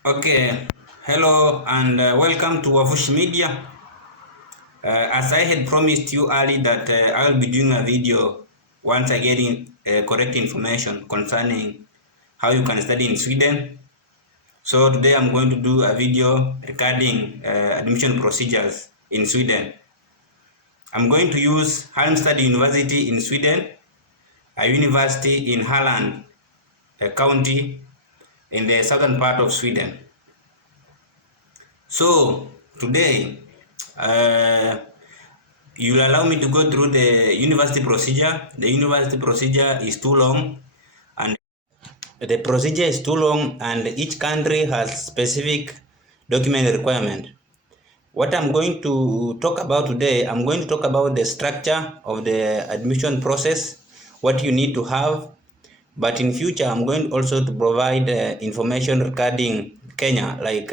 Okay, hello and welcome to Wavush Media. As I had promised you early that I will be doing a video once I get correct information concerning how you can study in Sweden. So today I'm going to do a video regarding admission procedures in Sweden. I'm going to use Halmstad University in Sweden, a university in Halland, a county in the southern part of Sweden. So today, uh, you will allow me to go through the university procedure. The university procedure is too long, and each country has specific document requirement. What I'm going to talk about today, I'm going to talk about the structure of the admission process, what you need to have. But in future, I'm going also to provide information regarding Kenya, like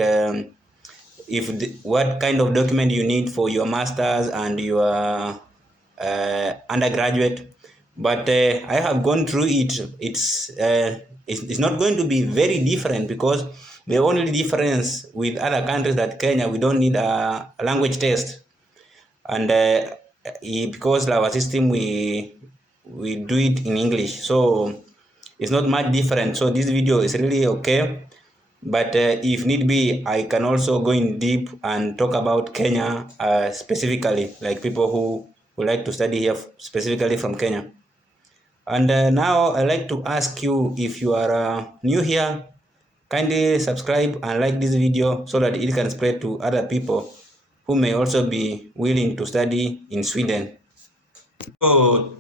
what kind of document you need for your masters and your undergraduate. But I have gone through it. It's not going to be very different, because the only difference with other countries that Kenya, we don't need a language test. And because our system, we do it in English, so it's not much different. So this video is really okay, but if need be, I can also go in deep and talk about Kenya specifically, like people who would like to study here specifically from Kenya. And now I'd like to ask you, if you are new here, kindly subscribe and like this video so that it can spread to other people who may also be willing to study in Sweden. So,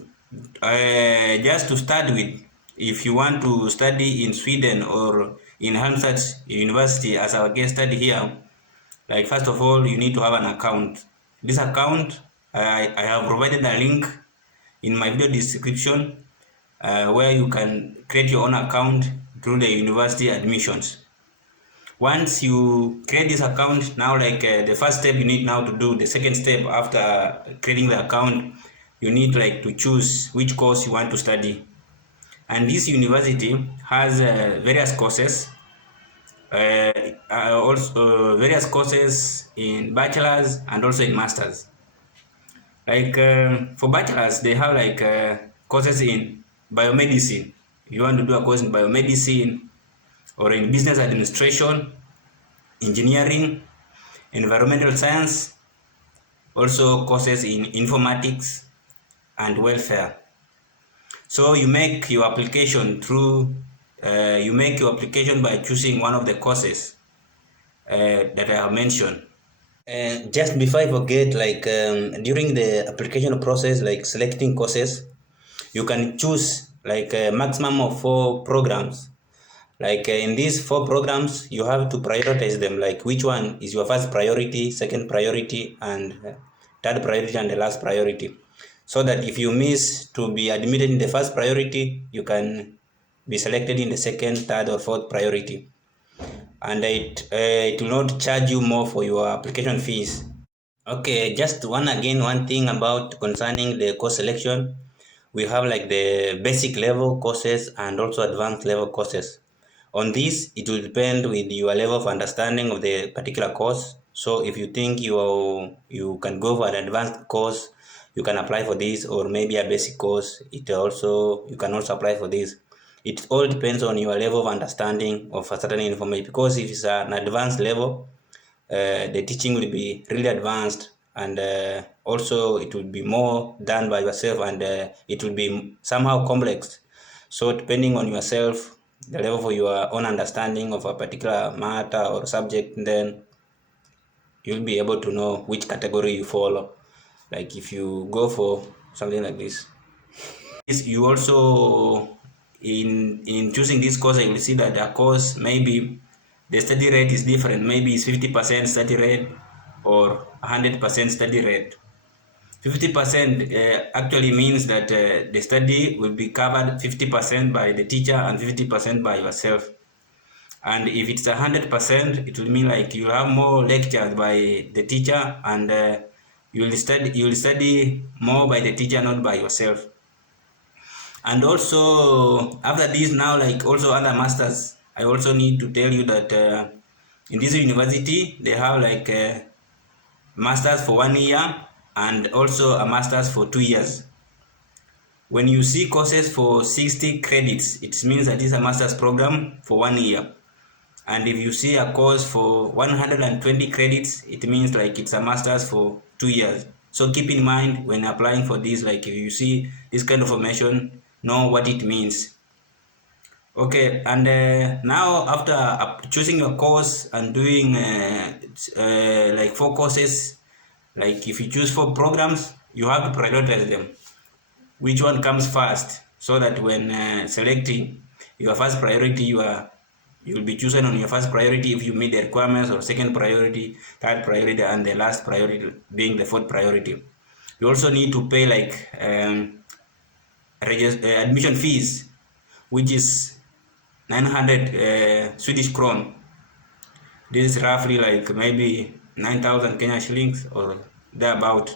just to start with, if you want to study in Sweden or in Halmstad University as our case study here, like first of all, you need to have an account. This account, I have provided a link in my video description where you can create your own account through the university admissions. Once you create this account, now like the first step you need now to do, the second step after creating the account, you need like to choose which course you want to study. And this university has various courses, also various courses in bachelor's and also in master's. Like for bachelor's, they have like courses in biomedicine. If you want to do a course in biomedicine or in business administration, engineering, environmental science, also courses in informatics and welfare. So you make your application by choosing one of the courses that I have mentioned. Just before I forget, like during the application process, like selecting courses, you can choose like a maximum of 4 programs. Like in these 4 programs, you have to prioritize them, like which one is your first priority, second priority, and third priority, and the last priority. So that if you miss to be admitted in the first priority, you can be selected in the second, third, or fourth priority. And it will not charge you more for your application fees. Okay, just one thing about concerning the course selection. We have like the basic level courses and also advanced level courses. On this, it will depend with your level of understanding of the particular course. So if you think you can go for an advanced course, you can apply for this, or maybe a basic course, you can also apply for this. It all depends on your level of understanding of a certain information, because if it's an advanced level, the teaching will be really advanced, and also it will be more done by yourself, and it will be somehow complex. So depending on yourself, the level for your own understanding of a particular matter or subject, then you'll be able to know which category you follow, like if you go for something like this. You also, in choosing this course, you will see that the course, maybe the study rate is different. Maybe it's 50% study rate or 100% study rate. 50% actually means that the study will be covered 50% by the teacher and 50% by yourself. And if it's 100%, it will mean like you'll have more lectures by the teacher, and you'll study more by the teacher, not by yourself. And also after this, now like also other masters, I also need to tell you that In this university, they have like a master's for 1 year and also a master's for 2 years. When you see courses for 60 credits, it means that it's a master's program for 1 year. And if you see a course for 120 credits, it means like it's a master's for 2 years. So keep in mind when applying for this, like if you see this kind of information, know what it means. Okay, and now after choosing your course and doing like 4 courses, like if you choose 4 programs, you have to prioritize them. Which one comes first, so that when selecting your first priority, you'll be chosen on your first priority if you meet the requirements, or second priority, third priority, and the last priority being the fourth priority. You also need to pay like admission fees, which is 900 Swedish kron. This is roughly like maybe 9,000 Kenya shillings or thereabout.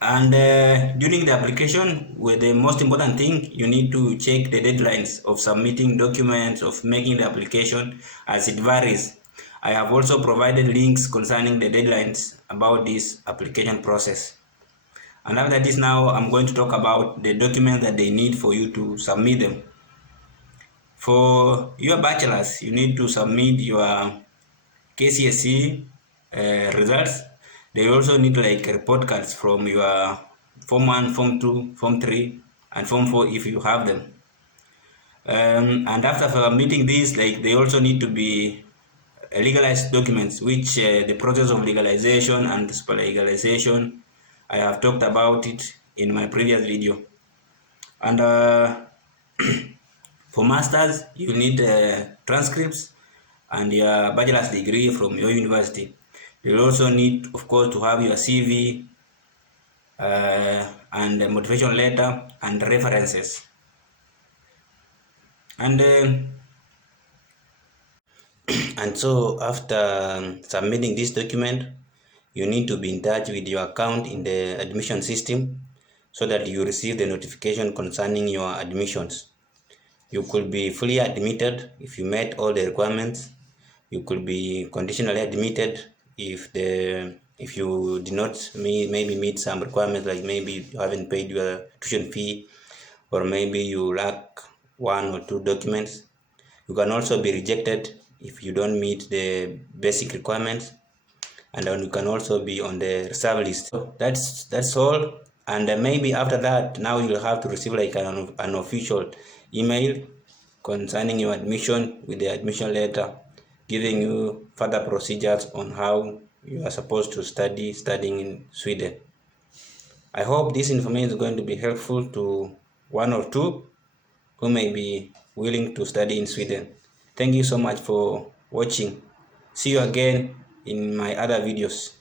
And during the application, with the most important thing, you need to check the deadlines of submitting documents, of making the application, as it varies. I have also provided links concerning the deadlines about this application process. And after this, now I'm going to talk about the documents that they need for you to submit them. For your bachelor's, you need to submit your KCSE results. They also need like report cards from your Form 1, Form 2, Form 3, and Form 4 if you have them. And after submitting these, like they also need to be legalized documents, which the process of legalization and super legalization, I have talked about it in my previous video. And for masters, you need transcripts and your bachelor's degree from your university. You'll also need, of course, to have your CV and a motivation letter and references. And and so after submitting this document, you need to be in touch with your account in the admission system so that you receive the notification concerning your admissions. You could be fully admitted if you met all the requirements. You could be conditionally admitted if you did not maybe meet some requirements, like maybe you haven't paid your tuition fee, or maybe you lack 1 or 2 documents. You can also be rejected if you don't meet the basic requirements, and then you can also be on the reserve list. So that's all. And maybe after that, now you'll have to receive like an official email concerning your admission with the admission letter, giving you further procedures on how you are supposed to studying in Sweden. I hope this information is going to be helpful to 1 or 2 who may be willing to study in Sweden. Thank you so much for watching. See you again in my other videos.